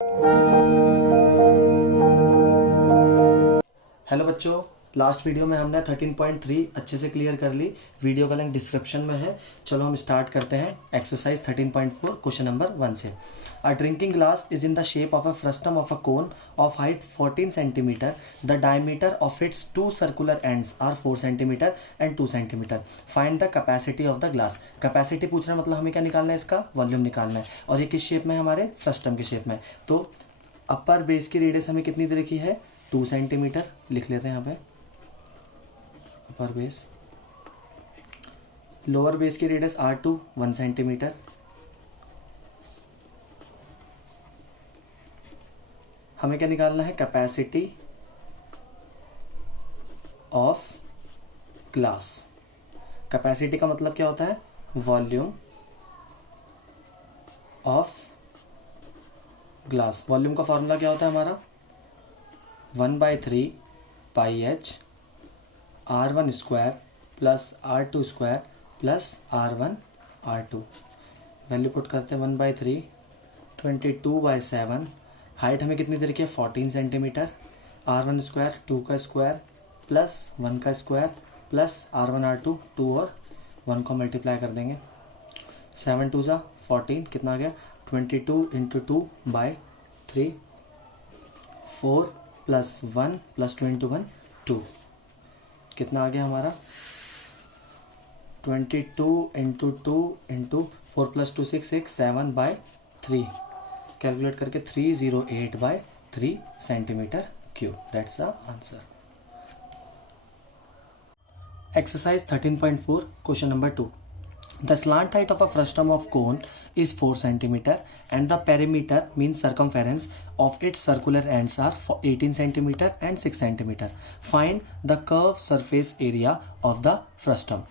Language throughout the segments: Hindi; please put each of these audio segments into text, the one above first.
हेलो बच्चों, लास्ट वीडियो में हमने 13.3 अच्छे से क्लियर कर ली। वीडियो का लिंक डिस्क्रिप्शन में है। चलो हम स्टार्ट करते हैं एक्सरसाइज 13.4 क्वेश्चन नंबर 1 से। A drinking glass is in the shape of a frustum of a cone of height 14 centimetre. The diameter of its two circular ends are 4 centimetre and 2 centimetre. Find the capacity of the glass. Capacity पूछ रहे हैं, मतलब हमें क्या निकालना है, इसका वॉल्यूम निकालना है। और ये किस शेप में है, हमारे फ्रस्टम के शेप में। तो अपर बेस की रेडियस हमें कितनी दे रखी है, 2 सेंटीमीटर लिख लेते हैं यहाँ पे अपर बेस। लोअर बेस की रेडियस R2 1 सेंटीमीटर। हमें क्या निकालना है, कैपेसिटी ऑफ ग्लास। कैपेसिटी का मतलब क्या होता है, वॉल्यूम ऑफ ग्लास। वॉल्यूम का फॉर्मूला क्या होता है हमारा, 1/3 pi h R1 square plus R2 square plus R1 R2। Value put करते हैं 1/3 22/7। हाइट हमें कितनी दे रखी है, 14 सेंटीमीटर। R1 स्क्वायर 2 का स्क्वायर प्लस 1 का स्क्वायर प्लस R1 R2 2 और 1 को मल्टीप्लाई कर देंगे। 7 2 सा 14, कितना आ गया 22 × 2/3। 4 + 1 + 2 × 1 2, कितना आ गया हमारा 22 × 2 × 4 + 2 6 6 7/3। कैलकुलेट करके 308/3 centimetre cube. That's the answer. Exercise 13.4 question number 2। The slant height of a frustum of cone is 4 centimeter and the perimeter means circumference of its circular ends are 18 centimeter and 6 centimeter. Find the curved surface area of the frustum.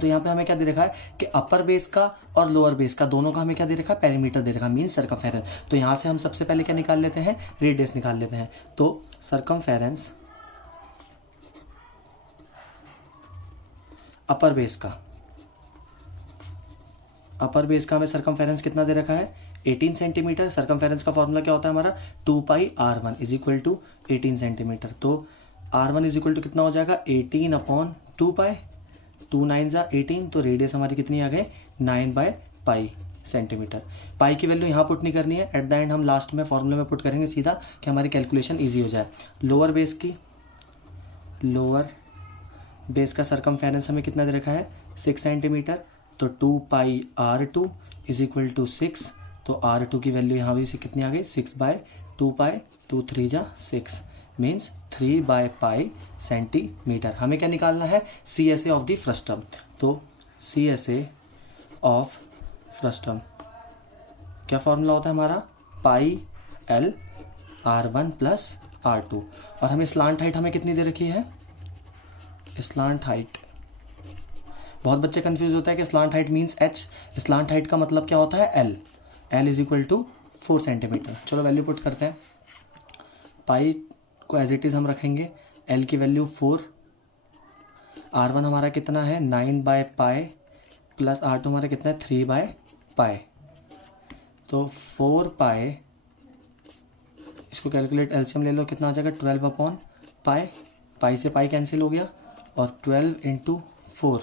तो यहाँ पे हमें क्या दे रखा है कि अपर बेस का और लोअर बेस का दोनों का हमें क्या दे रखा है, पेरीमीटर दे रखा है, मीन सर्कमफेरेंस। तो यहाँ से हम सबसे पहले क्या निकाल लेते हैं, रेडियस निकाल लेते हैं। तो सर्कमफेरेंस अपर बेस का, अपर बेस का हमें सर्कमफेरेंस कितना दे रखा है, 18 सेंटीमीटर। सर्कमफेरेंस का फॉर्मूला क्या होता है हमारा, 2πr1 = 18 सेंटीमीटर। तो r1 = कितना हो जाएगा, 18/2π। 2 9 = 18। तो रेडियस हमारी कितनी आ गई, 9/π सेंटीमीटर। पाई की वैल्यू यहाँ पुट नहीं करनी है, एट द एंड हम लास्ट में फॉर्मूले में पुट करेंगे सीधा, कि हमारी कैलकुलेशन ईजी हो जाए। लोअर बेस की, लोअर बेस का सर्कमफेरेंस हमें कितना दे रखा है, 6 सेंटीमीटर। तो 2πr2 = 6। तो r2 की वैल्यू यहाँ भी से कितनी आ गई, 6/2π। 2 3 = 6 मीन्स 3/π सेंटीमीटर। हमें क्या निकालना है, CSA ऑफ द फ्रस्टम। तो CSA ऑफ फ्रस्टम क्या फॉर्मूला होता है हमारा, πl r1 + r2। और हमें स्लांट हाइट हमें कितनी दे रखी है, स्लांट हाइट। बहुत बच्चे कंफ्यूज होता है कि slant height means h। Slant height का मतलब क्या होता है, l = 4 सेंटीमीटर। चलो वैल्यू पुट करते हैं। पाई को एज इट इज़ हम रखेंगे, l की वैल्यू 4, r1 हमारा कितना है 9/π प्लस r2 हमारा कितना है 3/π। तो 4π, इसको कैलकुलेट एलसीएम ले लो, कितना आ जाएगा 12/π। पाई से पाई कैंसिल हो गया और 12 × 4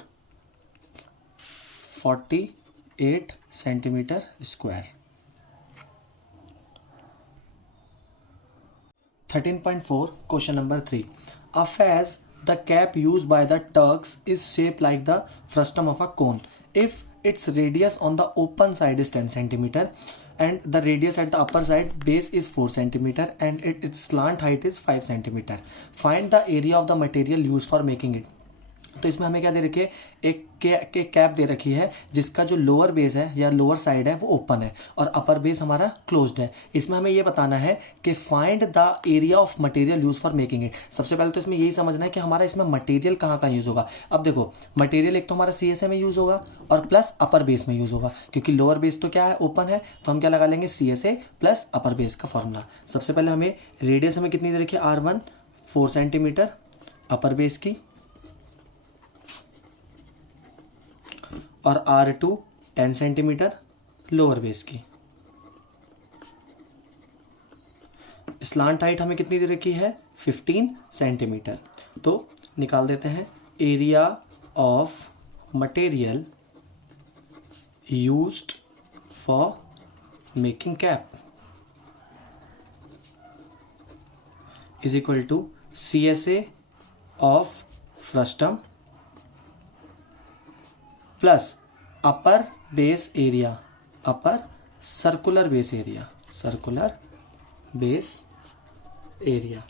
48 centimetre square. 13.4 question number 3। A phase, the cap used by the Turks is shaped like the frustum of a cone. If its radius on the open side is 10 centimeter and the radius at the upper side base is 4 centimeter and its slant height is 5 centimeter. Find the area of the material used for making it. तो इसमें हमें क्या दे रखी है, एक कैप दे रखी है जिसका जो लोअर बेस है या लोअर साइड है वो ओपन है और अपर बेस हमारा क्लोज्ड है। इसमें हमें ये बताना है कि find the area of material use for making it. सबसे पहले तो इसमें यही समझना है कि हमारा इसमें मटेरियल कहाँ कहाँ यूज होगा। अब देखो, मटेरियल एक तो हमारा CSA में यूज होगा और प्लस अपर बेस में यूज होगा, क्योंकि लोअर बेस तो क्या है, ओपन है। तो हम क्या लगा लेंगे, CSA प्लस अपर बेस का फॉर्मूला। सबसे पहले हमें रेडियस हमें कितनी दे रखी है, R1 4 सेंटीमीटर अपर बेस की और R2 10 सेंटीमीटर लोअर बेस की। स्लांट हाइट हमें कितनी दे रखी है 15 सेंटीमीटर। तो निकाल देते हैं area of material used for making cap is equal to CSA of frustum plus upper base area, upper circular base area, circular base area.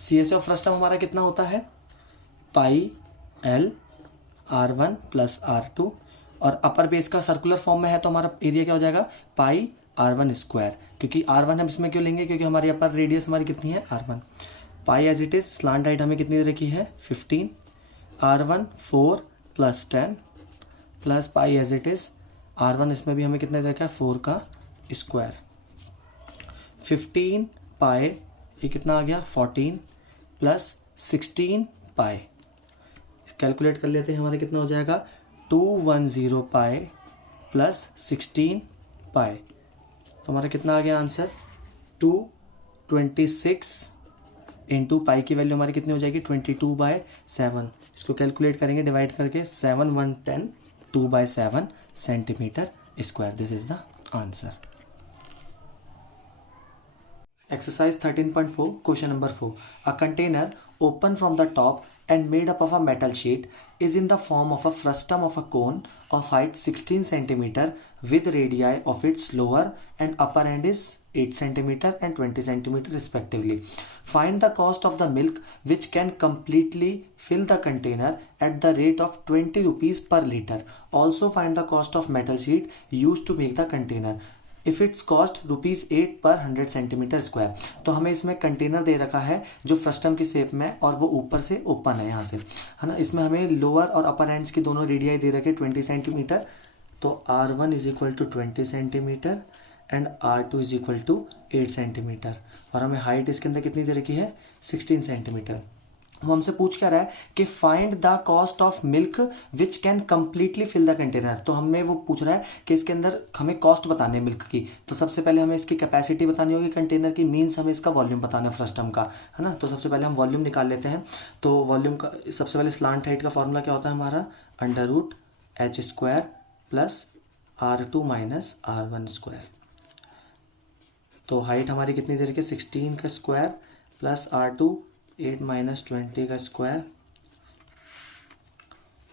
CSA of frustum हमारा कितना होता है पाई L R1 प्लस R2, और अपर बेस का सर्कुलर फॉर्म में है तो हमारा एरिया क्या हो जाएगा पाई R1 स्क्वायर, क्योंकि R1 हम इसमें क्यों लेंगे, क्योंकि हमारी अपर रेडियस हमारी कितनी है R1। Pi as it is, slant height हमें कितनी दे रखी है 15, R1 4 plus 10 plus pi as it is, R1 इसमें भी हमें कितने दे रखा है 4 का स्क्वायर। 15 पाई ये कितना आ गया 14 प्लस 16 पाई, कैलकुलेट कर लेते हैं हमारा कितना हो जाएगा 210 पाई प्लस 16 पाई। तो हमारा कितना आ गया आंसर 226 इंटू पाई की वैल्यू हमारी कितनी हो जाएगी 22/7। इसको कैलकुलेट करेंगे डिवाइड करके 7 1 10 2/7 centimetre square. This is the answer. Exercise 13.4, question number 4. A container open from the top and made up of a metal sheet is in the form of a frustum of a cone of height 16 cm with radii of its lower and upper end is 8 cm and 20 cm respectively. Find the cost of the milk which can completely fill the container at the rate of 20 rupees per liter. Also find the cost of metal sheet used to make the container if it's cost ₹8 पर 100 सेंटीमीटर स्क्वायर। तो हमें इसमें कंटेनर दे रखा है जो फ्रस्टम की शेप में और वो ऊपर से ओपन है यहाँ से, है ना। इसमें हमें लोअर और अपर एंड्स की दोनों रेडियाई दे रखे 20 सेंटीमीटर। तो R1 is equal to 20 centimetre and R2 is equal to 8 centimetre, और हमें हाइट इसके अंदर कितनी दे रखी है 16 सेंटीमीटर। वो हमसे पूछ क्या रहा है कि find the cost of milk which can completely fill the container. तो हमें वो पूछ रहा है कि इसके अंदर हमें कॉस्ट बतानी है मिल्क की। तो सबसे पहले हमें इसकी कैपेसिटी बतानी होगी कंटेनर की, मीन्स हमें इसका वॉल्यूम बताना है फ्रस्टम का, है ना। तो सबसे पहले हम वॉल्यूम निकाल लेते हैं। तो वॉल्यूम का सबसे पहले स्लांट हाइट का फॉर्मूला क्या होता है हमारा √h² plus R2 minus R1 square. तो हाइट हमारी कितनी दे रखी है 16 का स्क्वायर प्लस R2 8 माइनस 20 का स्क्वायर।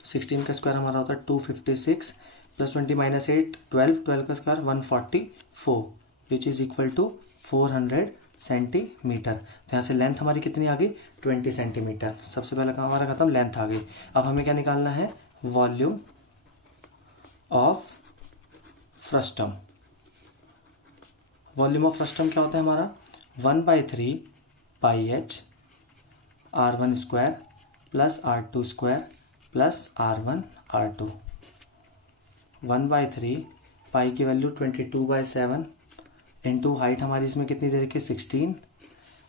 16 का स्क्वायर हमारा होता है 256 प्लस 20 माइनस 8 12 का square 144 which is equal to 400 centimetre. तो यहाँ से लेंथ हमारी कितनी आ गई 20 सेंटीमीटर। सबसे पहले काम हमारा खत्म, लेंथ आ गई। अब हमें क्या निकालना है volume of frustum. Volume of frustum क्या होता है हमारा 1/3 पाई h R1 square plus R2 square plus R1 R2। 1/3 पाई की वैल्यू 22/7 इंटू हाइट हमारी इसमें कितनी दे रखी है 16,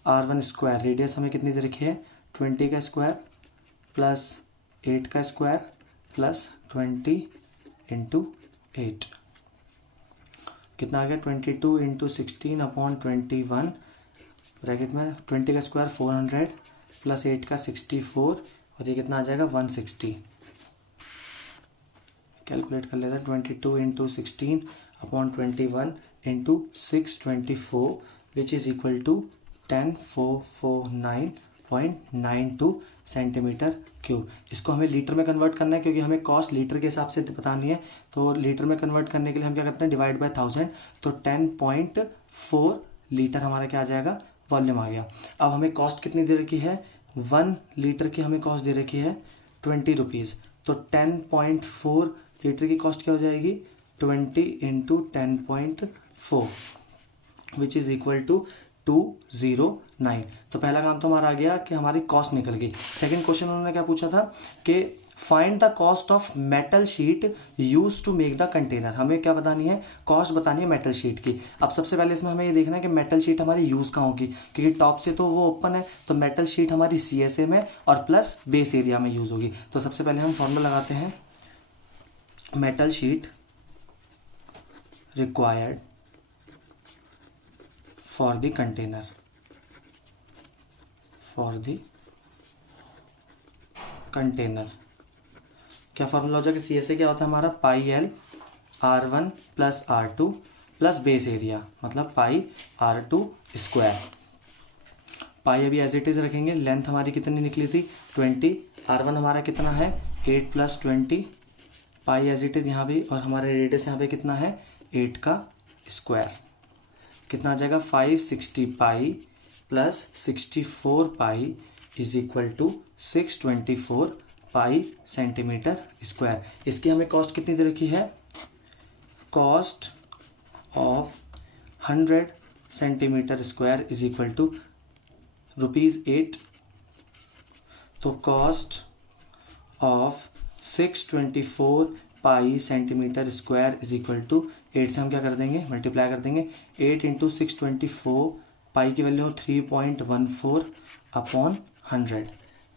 R1 स्क्वायर रेडियस हमें कितनी दे रखी है 20 का स्क्वायर प्लस 8 का स्क्वायर प्लस 20 इंटू 8 कितना आ गया 22 इंटू 16/21 ब्रैकेट में 20 का स्क्वायर 400 प्लस 8 का 64 और ये कितना आ जाएगा 160। कैलकुलेट कर लेते हैं 22 into 16/21 into 624 which is equal to 10449.92 centimetre cube. इसको हमें लीटर में कन्वर्ट करना है क्योंकि हमें कॉस्ट लीटर के हिसाब से बतानी है। तो लीटर में कन्वर्ट करने के लिए हम क्या करते हैं डिवाइड बाय 1000। तो 10.4 लीटर हमारा क्या आ जाएगा वॉल्यूम आ गया। अब हमें कॉस्ट कितनी दे रखी है 1 लीटर की हमें कॉस्ट दे रखी है 20 रुपीज़। तो 10.4 लीटर की कॉस्ट क्या हो जाएगी 20 into 10.4 which is equal to 209। तो पहला काम तो हमारा आ गया कि हमारी कॉस्ट निकल गई। सेकंड क्वेश्चन उन्होंने क्या पूछा था कि find the cost of metal sheet use to make the container. हमें क्या बतानी है कॉस्ट बतानी है मेटल शीट की। अब सबसे पहले इसमें हमें ये देखना है कि मेटल शीट हमारी यूज़ कहाँ होगी, क्योंकि टॉप से तो वो ओपन है तो मेटल शीट हमारी CSA में और प्लस बेस एरिया में यूज़ होगी। तो सबसे पहले हम फॉर्मूला लगाते हैं metal sheet required for the container, क्या फॉर्मूला हो जाएगा, सी एस ए क्या होता है हमारा, pi L R1 plus R2 plus base area, मतलब पाई R2 स्क्वायर। पाई अभी एज इट इज रखेंगे। लेंथ हमारी कितनी निकली थी 20, R1 हमारा कितना है 8 plus 20, pi as it is यहाँ भी, और हमारे रेडियस यहाँ पे कितना है 8 का स्क्वायर, कितना आ जाएगा 560 pi plus 64 pi is equal to 624 pi centimetre square. इसकी हमें कॉस्ट कितनी दे रखी है, cost of 100 centimetre square is equal to ₹8। तो cost of 624 pi centimetre square is equal to 8 से हम क्या कर देंगे, मल्टीप्लाई कर देंगे। 8 इंटू 624, पाई की value 3.14 upon 100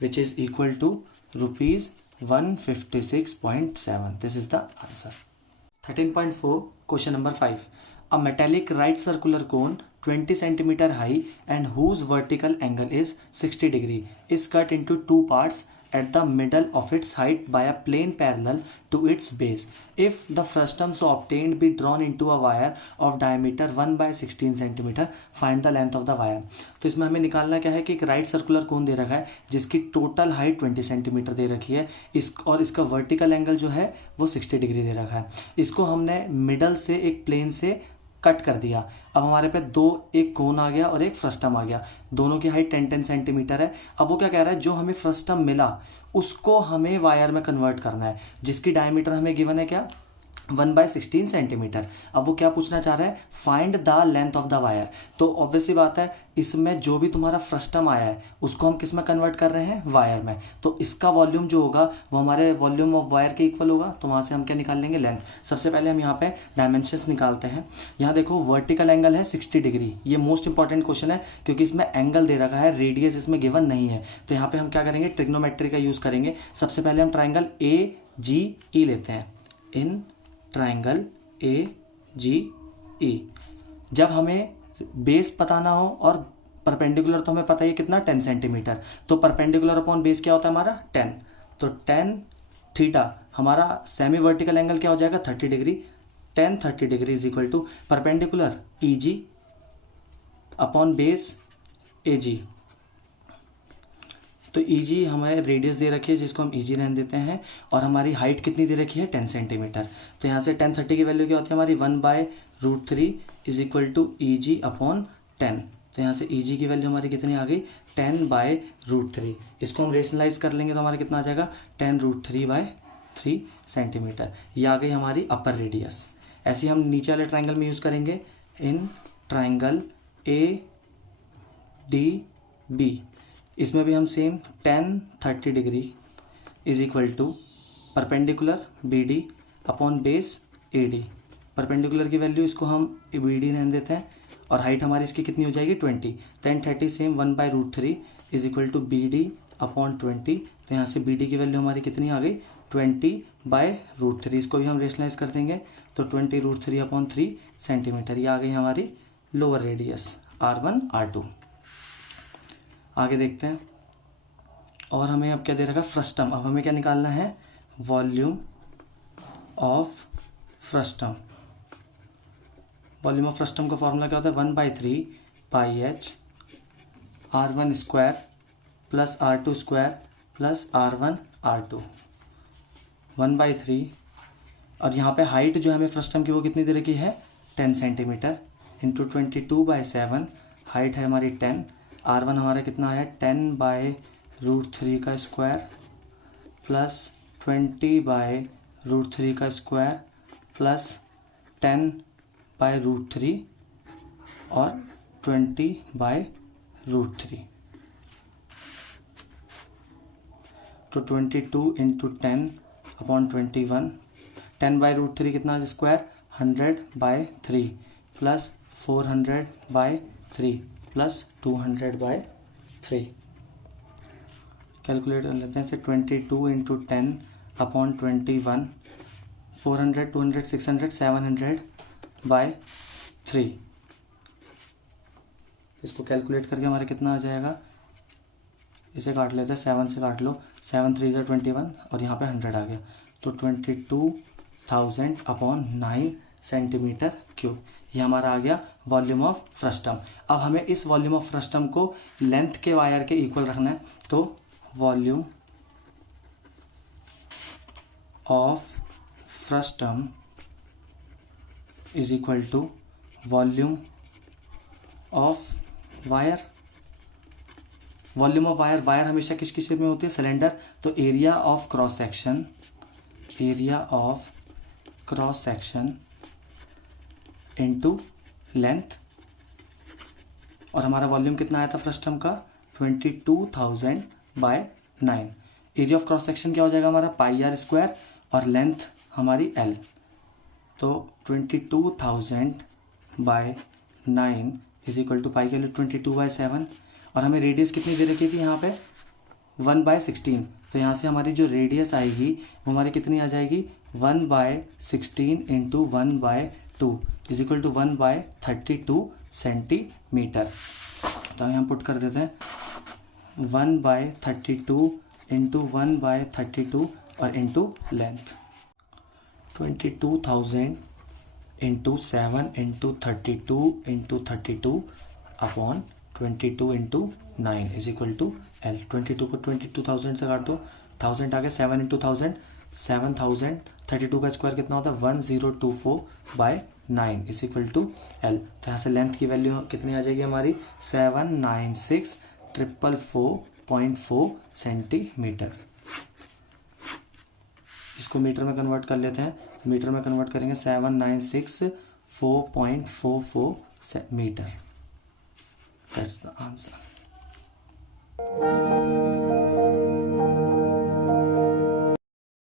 which is equal to ₹156.7। This is the answer. 13.4 question number 5। A metallic right circular cone 20 centimeter high and whose vertical angle is 60 degree is cut into two parts at the middle of its height by a plane parallel to its base. If the frustum so obtained be drawn into a wire of diameter 1/16 centimeter, find the length of the wire. तो इसमें हमें निकालना क्या है कि एक राइट सर्कुलर कोन दे रखा है जिसकी टोटल हाइट 20 सेंटीमीटर दे रखी है, और इसका वर्टिकल एंगल जो है वो 60 डिग्री दे रखा है। इसको हमने मिडल से एक प्लेन से कट कर दिया। अब हमारे पे एक कोन आ गया और एक फ्रस्टम आ गया, दोनों की हाइट 10-10 सेंटीमीटर है। अब वो क्या कह रहा है, जो हमें फ्रस्टम मिला उसको हमें वायर में कन्वर्ट करना है, जिसकी डायमीटर हमें गिवन है क्या 1/16 सेंटीमीटर। अब वो क्या पूछना चाह रहा है, find the length of the wire. तो ऑब्वियसली बात है, इसमें जो भी तुम्हारा फ्रस्टम आया है उसको हम किस में कन्वर्ट कर रहे हैं, वायर में। तो इसका वॉल्यूम जो होगा वो हमारे वॉल्यूम ऑफ वायर के इक्वल होगा। तो वहाँ से हम क्या निकाल लेंगे, लेंथ। सबसे पहले हम यहाँ पे डायमेंशंस निकालते हैं। यहाँ देखो वर्टिकल एंगल है 60 डिग्री, ये मोस्ट इंपॉर्टेंट क्वेश्चन है क्योंकि इसमें एंगल दे रखा है, रेडियस इसमें गिवन नहीं है। तो यहाँ पे हम क्या करेंगे, ट्रिग्नोमेट्री का यूज़ करेंगे। सबसे पहले हम ट्राइंगल AGE लेते हैं, इन ट्राइंगल AGE। जब हमें बेस बताना हो और परपेंडिकुलर तो हमें पता ही है कितना 10 सेंटीमीटर, तो परपेंडिकुलर अपॉन बेस क्या होता है हमारा 10। तो 10 थीटा हमारा सेमी वर्टिकल एंगल क्या हो जाएगा 30 डिग्री। 10 30 degree is equal to perpendicular EG upon base AG। तो EG हमें रेडियस दे रखी है जिसको हम EG रहने देते हैं, और हमारी हाइट कितनी दे रखी है 10 सेंटीमीटर। तो यहाँ से 10 30 की वैल्यू क्या होती है हमारी 1/√3 is equal to EG upon 10। तो यहाँ से EG की वैल्यू हमारी कितनी आ गई 10/√3। इसको हम रेशनलाइज कर लेंगे तो हमारा कितना आ जाएगा 10√3/3 सेंटीमीटर। ये आ गई हमारी अपर रेडियस। ऐसे ही हम नीचे वाले ट्राइंगल में यूज़ करेंगे, इन ट्राइंगल ADB। इसमें भी हम same 10 30 degree is equal to perpendicular BD upon base AD। Perpendicular की वैल्यू इसको हम BD रहने देते हैं, और हाइट हमारी इसकी कितनी हो जाएगी 20। 10 30 same 1/√3 is equal to BD upon 20। तो यहाँ से BD की वैल्यू हमारी कितनी आ गई 20/√3। इसको भी हम रेशनलाइज कर देंगे तो 20√3 अपॉन 3 सेंटीमीटर। ये आ गई हमारी लोअर रेडियस R1 R2। आगे देखते हैं, और हमें अब क्या दे रखा है फ्रस्टम। अब हमें क्या निकालना है, volume of frustum. Volume of frustum का फॉर्मूला क्या होता है 1/3 पाई H R1 square plus R2 square plus R1 R2। 1/3, और यहाँ पे हाइट जो है हमें फ्रस्टम की वो कितनी दे रखी है 10 सेंटीमीटर इंटू 22/7। हाइट है हमारी 10। R1 हमारा कितना आया 10/√3 का स्क्वायर प्लस 20/√3 का स्क्वायर प्लस 10/√3 और 20/√3। तो 22 इंटू 10 अपॉन 21। 10/√3 कितना स्क्वायर 100/3 प्लस 400/3 प्लस 200/3। कैलकुलेट कर लेते हैं इसे। 22 इंटू 10 अपॉन 21, 400 200 600 700/3 इसको कैलकुलेट करके हमारा कितना आ जाएगा, इसे काट लेते हैं, 7 से काट लो, 7 3 ज़ा 21 और यहाँ पे 100 आ गया, तो 22,000 अपॉन 9 सेंटीमीटर क्यूब, ये हमारा आ गया वॉल्यूम ऑफ फ्रस्टम। अब हमें इस वॉल्यूम ऑफ फ्रस्टम को लेंथ के वायर के इक्वल रखना है, तो volume of frustum is equal to volume of wire. Volume of wire, wire हमेशा किस शेप में होती है, सिलेंडर, तो area of cross section, area of cross section into length, और हमारा वॉल्यूम कितना आया था फ्रस्टम का, 22,000/9। एरिया ऑफ क्रॉस सेक्शन क्या हो जाएगा हमारा, πr² और लेंथ हमारी l, तो 22,000/9 इज इक्वल टू पाई के लिए 22/7, और हमें रेडियस कितनी दे रखी थी यहाँ पे 1/16, तो यहाँ से हमारी जो रेडियस आएगी वो हमारी कितनी आ जाएगी 1/16 into 1/2 is equal to 1/32 centimetre. तो हम पुट कर देते हैं 1/32 इंटू 1/32 और into length, 22,000 into 7 into 32 into 32 upon 22 into 9 is equal to L. 22 को 22,000 से काट दो, 1000 आ गया, 7 इंटू 1000 7000, 32 का स्क्वायर कितना होता है 1024/9 इज इक्वल टू एल। तो यहाँ से लेंथ की वैल्यू कितनी आ जाएगी हमारी 796,444.4 सेंटीमीटर। इसको मीटर में कन्वर्ट कर लेते हैं, मीटर में कन्वर्ट करेंगे 796,444 मीटर। That's the answer.